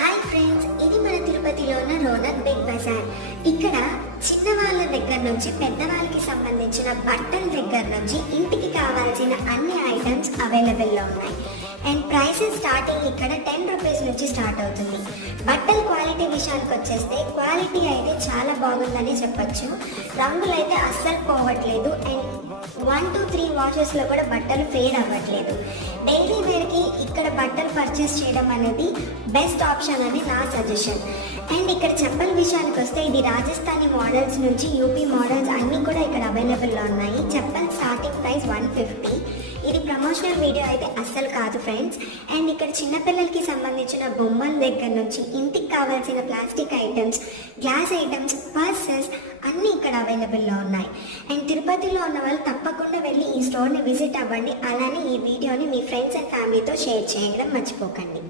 Hi friends, ఇది మన తిరుపతిలో ఉన్న రోనక్ బిగ్ బజార్. ఇక్కడ చిన్నవాళ్ళ దగ్గర నుంచి పెద్దవాళ్ళకి సంబంధించిన బట్టల దగ్గర నుంచి ఇంటికి కావాల్సిన అన్ని ఐటమ్స్ అవైలబుల్లో ఉన్నాయి. అండ్ ప్రైసెస్ స్టార్టింగ్ ఇక్కడ 10 రూపీస్ నుంచి స్టార్ట్ అవుతుంది. బట్టల క్వాలిటీ విషయానికి వచ్చేస్తే క్వాలిటీ అయితే చాలా బాగుందని చెప్పచ్చు. రంగులు అయితే అస్సలు పోవట్లేదు. అండ్ 1 to 3 వాషెస్లో కూడా బట్టలు ఫేడ్ అవ్వట్లేదు. డైలీ వేర్కి ఇక్కడ బట్టలు పర్చేస్ చేయడం అనేది బెస్ట్ ఆప్షన్ అని నా సజెషన్. అండ్ ఇక్కడ చెప్పల విషయానికి వస్తే ఇది రాజస్థానీ మోడల్స్ నుంచి యూపీ మోడల్స్ అన్నీ కూడా ఇక్కడ అవైలబుల్లో ఉన్నాయి. చెప్పల స్టార్టింగ్ ప్రైస్ 150. ఇది ప్రమోషనల్ వీడియో అయితే అస్సలు కాదు ఫ్రెండ్స్. అండ్ ఇక్కడ చిన్నపిల్లలకి సంబంధించిన బొమ్మల దగ్గర నుంచి ఇంటికి కావాల్సిన plastic items, glass items, purses అన్నీ ఇక్కడ అవైలబుల్లో ఉన్నాయి. అండ్ తిరుపతిలో ఉన్న వాళ్ళు తప్పకుండా వెళ్ళి ఈ స్టోర్ని విజిట్ అవ్వండి. అలానే ఈ వీడియోని మీ ఫ్రెండ్స్ అండ్ ఫ్యామిలీతో షేర్ చేయడం మర్చిపోకండి.